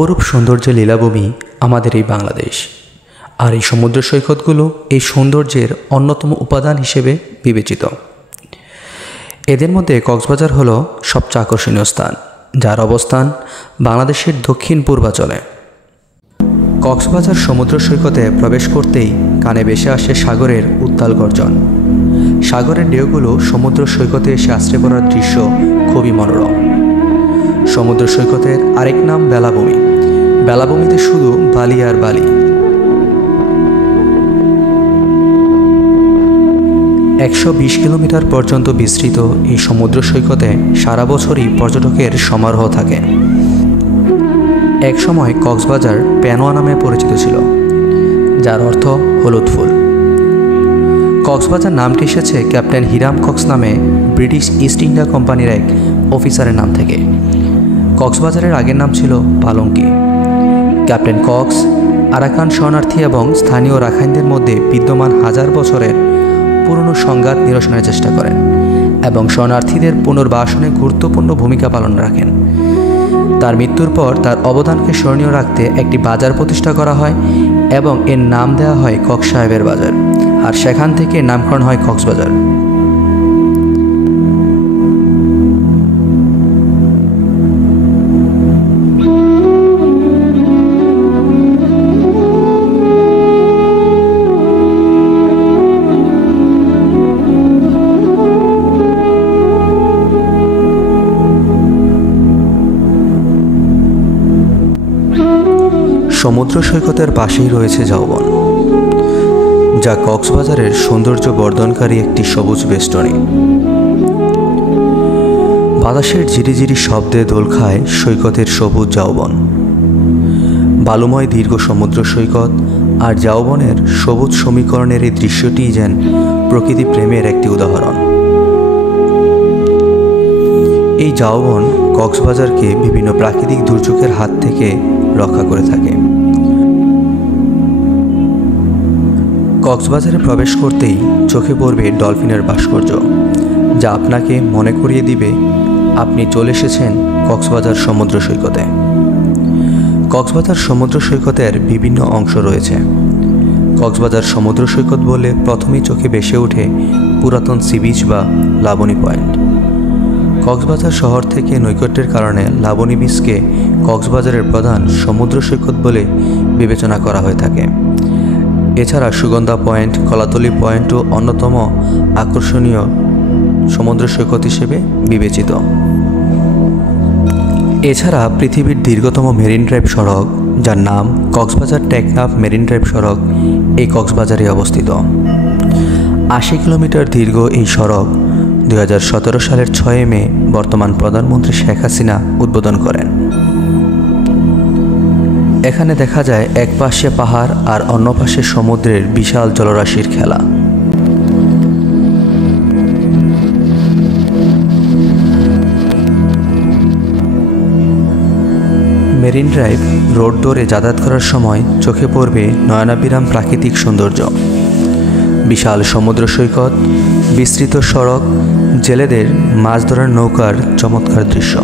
অপরূপ সৌন্দর্যের লীলাভূমি আমাদের এই বাংলাদেশ। আর এই সমুদ্র সৈকতগুলো এই সৌন্দর্যের অন্যতম উপাদান হিসেবে বিবেচিত। এদের মধ্যে কক্সবাজার হলো সবচেয়ে আকর্ষণীয় স্থান, যার অবস্থান বাংলাদেশের দক্ষিণ পূর্বাঞ্চলে। কক্সবাজার সমুদ্র সৈকতে প্রবেশ করতেই কানে ভেসে আসে সাগরের উত্তাল গর্জন। সাগরের ঢেউগুলো সমুদ্র সৈকতে এসে আছড়ে পড়ার দৃশ্য খুবই মনোরম। সমুদ্র সৈকতের আরেক নাম বেলাভূমি। বেলাভূমিতে শুধু বালি আর বালি। 120 কিলোমিটার পর্যন্ত বিস্তৃত এই সমুদ্র সৈকতে সারা বছরই পর্যটকের সমারোহ থাকে। একসময় কক্সবাজার প্যানোয়া নামে পরিচিত ছিল, যার অর্থ হলুদ ফুল। কক্সবাজার নামটি এসেছে ক্যাপ্টেন হিরাম কক্স নামে ব্রিটিশ ইস্ট ইন্ডিয়া কোম্পানির এক অফিসারের নাম থেকে। কক্সবাজারের আগের নাম ছিল পালঙ্কি। ক্যাপ্টেন কক্স আরাকান শরণার্থী এবং স্থানীয় রাখাইনদের মধ্যে বিদ্যমান হাজার বছরের পুরনো সংঘাত নিরসনের চেষ্টা করেন এবং শরণার্থীদের পুনর্বাসনে গুরুত্বপূর্ণ ভূমিকা পালন রাখেন। তার মৃত্যুর পর তার অবদানকে স্মরণীয় রাখতে একটি বাজার প্রতিষ্ঠা করা হয় এবং এর নাম দেওয়া হয় কক্স সাহেবের বাজার, আর সেখান থেকে নামকরণ হয় কক্সবাজার। সমুদ্র সৈকতের পাশেই রয়েছে ঝাউবন, যা কক্সবাজারের সৌন্দর্য বর্ধনকারী একটি সবুজ বেষ্টনী। বাতাসের ঝিরিঝিরি শব্দে দোল খায় সৈকতের সবুজ ঝাউবন। বালুময় দীর্ঘ সমুদ্র সৈকত আর ঝাউবনের সবুজ সমীকরণের এই দৃশ্যটি যেন প্রকৃতি প্রেমের একটি উদাহরণ। এই ঝাউবন কক্সবাজারকে বিভিন্ন প্রাকৃতিক দুর্যোগের হাত থেকে রক্ষা করে থাকে। কক্সবাজারে প্রবেশ করতেই চোখে পড়বে ডলফিনের ভাস্কর্য, যা আপনাকে মনে করিয়ে দিবে আপনি চলে এসেছেন কক্সবাজার সমুদ্র সৈকতে। কক্সবাজার সমুদ্র সৈকতের বিভিন্ন অংশ রয়েছে। কক্সবাজার সমুদ্র সৈকত বলে প্রথমেই চোখে ভেসে ওঠে পুরাতন সি বিচ বা লাবণী পয়েন্ট। কক্সবাজার শহর থেকে নৈকট্যের কারণে লাবণী বিচকে কক্সবাজারের প্রধান সমুদ্র সৈকত বলে বিবেচনা করা হয়ে থাকে। এছাড়া সুগন্ধা পয়েন্ট, কলাতলি পয়েন্টও অন্যতম আকর্ষণীয় সমুদ্র সৈকত হিসেবে বিবেচিত। এছাড়া পৃথিবীর দীর্ঘতম মেরিন ড্রাইভ সড়ক, যার নাম কক্সবাজার টেকনাফ মেরিন ড্রাইভ সড়ক, এই কক্সবাজারে অবস্থিত। 80 কিলোমিটার দীর্ঘ এই সড়ক 2017 সালের 6 মে বর্তমান প্রধানমন্ত্রী শেখ হাসিনা উদ্বোধন করেন। এখানে দেখা যায় এক পাশে পাহাড় আর অন্য পাশে সমুদ্রের বিশাল জলরাশির খেলা। মেরিন ড্রাইভ রোড ধরে যাতায়াত করার সময় চোখে পড়বে নয়নাভিরাম প্রাকৃতিক সৌন্দর্য, বিশাল সমুদ্র সৈকত, বিস্তৃত সড়ক, জেলেদের মাছ ধরার নৌকার চমৎকার দৃশ্য।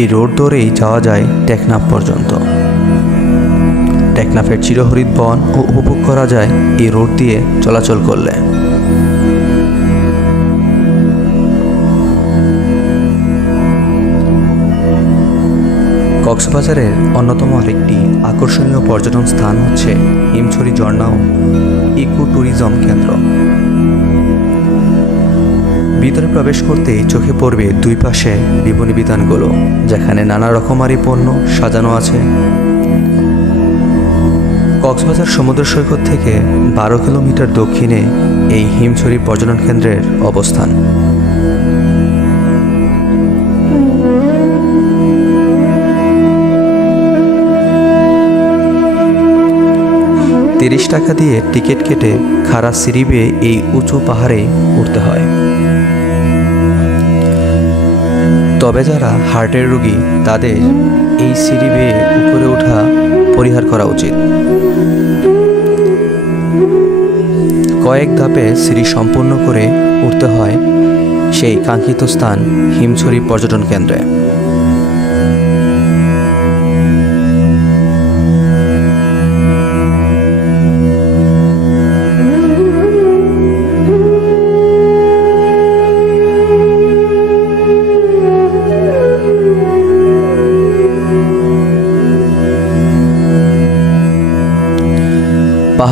এই রোড ধরেই যাওয়া যায় টেকনাফ পর্যন্ত। টেকনাফের চিরহরিৎ বন ও উপভোগ করা যায় এই রোড দিয়ে চলাচল করলে। কক্সবাজারের অন্যতম আরেকটি আকর্ষণীয় পর্যটন স্থান হচ্ছে হিমছড়ি ঝর্ণা ও ইকো ট্যুরিজম কেন্দ্র। ভিতরে প্রবেশ করতেই চোখে পড়বে দুই পাশে বিপণী বিতানগুলো, যেখানে নানা রকমারি পণ্য সাজানো আছে। কক্সবাজার সমুদ্র সৈকত থেকে 12 কিলোমিটার দক্ষিণে এই হিমছড়ি পর্যটন কেন্দ্রের অবস্থান। টাকা দিয়ে টিকিট কেটে খাড়া সিঁড়ি বেয়ে এই উঁচু পাহাড়ে উঠতে হয়। তবে যারা হার্টের রোগী তাদের এই সিঁড়ি বেয়ে উপরে ওঠা পরিহার করা উচিত। কয়েক ধাপে সিঁড়ি সম্পূর্ণ করে উঠতে হয় সেই কাঙ্ক্ষিত স্থান হিমছড়ি পর্যটন কেন্দ্রে।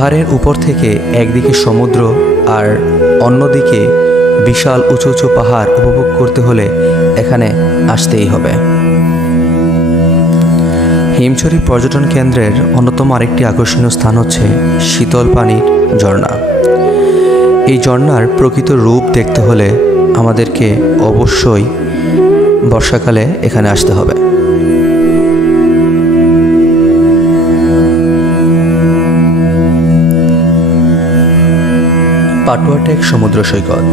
পাহাড়ের উপর থেকে একদিকে সমুদ্র আর অন্যদিকে বিশাল উঁচু উঁচু পাহাড় উপভোগ করতে হলে এখানে আসতেই হবে। হিমছড়ি পর্যটন কেন্দ্রের অন্যতম আরেকটি আকর্ষণীয় স্থান হচ্ছে শীতল পানির ঝর্ণা। এই ঝর্ণার প্রকৃত রূপ দেখতে হলে আমাদেরকে অবশ্যই বর্ষাকালে এখানে আসতে হবে। পাটুয়া টেক সমুদ্র সৈকত।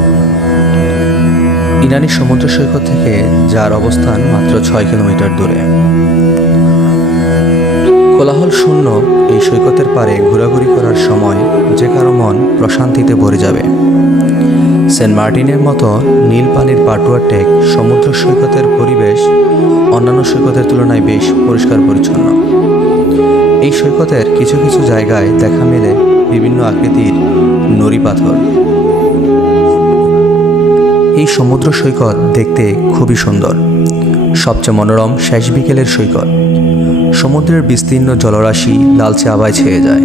ইনানি সমুদ্র সৈকত থেকে যার অবস্থান মাত্র 6 কিলোমিটার দূরে। কোলাহল শূন্য এই সৈকতের পাড়ে ঘোরাঘুরি করার সময় যে কারো মন প্রশান্তিতে ভরে যাবে। সেন্ট মার্টিনের মতো নীল পানির পাটুয়া টেক সমুদ্র সৈকতের পরিবেশ অন্যান্য সৈকতের তুলনায় বেশ পরিষ্কার পরিচ্ছন্ন। এই সৈকতের কিছু কিছু জায়গায় দেখা মেলে বিভিন্ন আকৃতির নুড়ি পাথর। এই সমুদ্র সৈকত দেখতে খুবই সুন্দর। সবচেয়ে মনোরম শেষ বিকেলের সৈকত। সমুদ্রের বিস্তীর্ণ জলরাশি লালচে আভায় ছেয়ে যায়।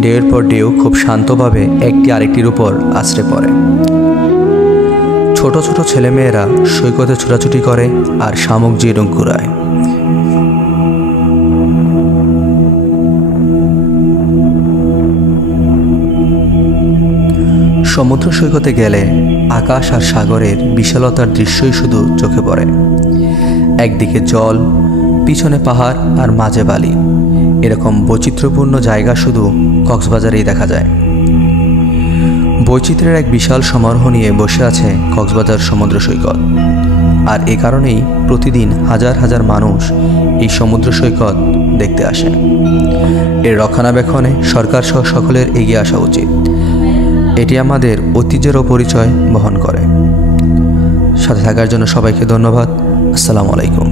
ঢেউয়ের পর ঢেউ খুব শান্তভাবে একটি আরেকটির উপর আছড়ে পড়ে। ছোট ছোট ছেলেমেয়েরা সৈকতে ছোটাছুটি করে আর শামুক জিরুং কুড়ায়। সমুদ্র সৈকতে গেলে আকাশ আর সাগরের বিশালতার দৃশ্যই শুধু চোখে পড়ে। একদিকে জল, পিছনে পাহাড় আর মাঝে বালি। এরকম বৈচিত্র্যপূর্ণ জায়গা শুধু কক্সবাজারেই দেখা যায়। বৈচিত্র্যের এক বিশাল সমারোহ নিয়ে বসে আছে কক্সবাজার সমুদ্র সৈকত। আর এ কারণেই প্রতিদিন হাজার হাজার মানুষ এই সমুদ্র সৈকত দেখতে আসে। এর রক্ষণাবেক্ষণে সরকার সহ সকলের এগিয়ে আসা উচিত। এটি আমাদের ঐতিহ্যেরও পরিচয় বহন করে। সাথে থাকার জন্য সবাইকে ধন্যবাদ। আসসালামু আলাইকুম।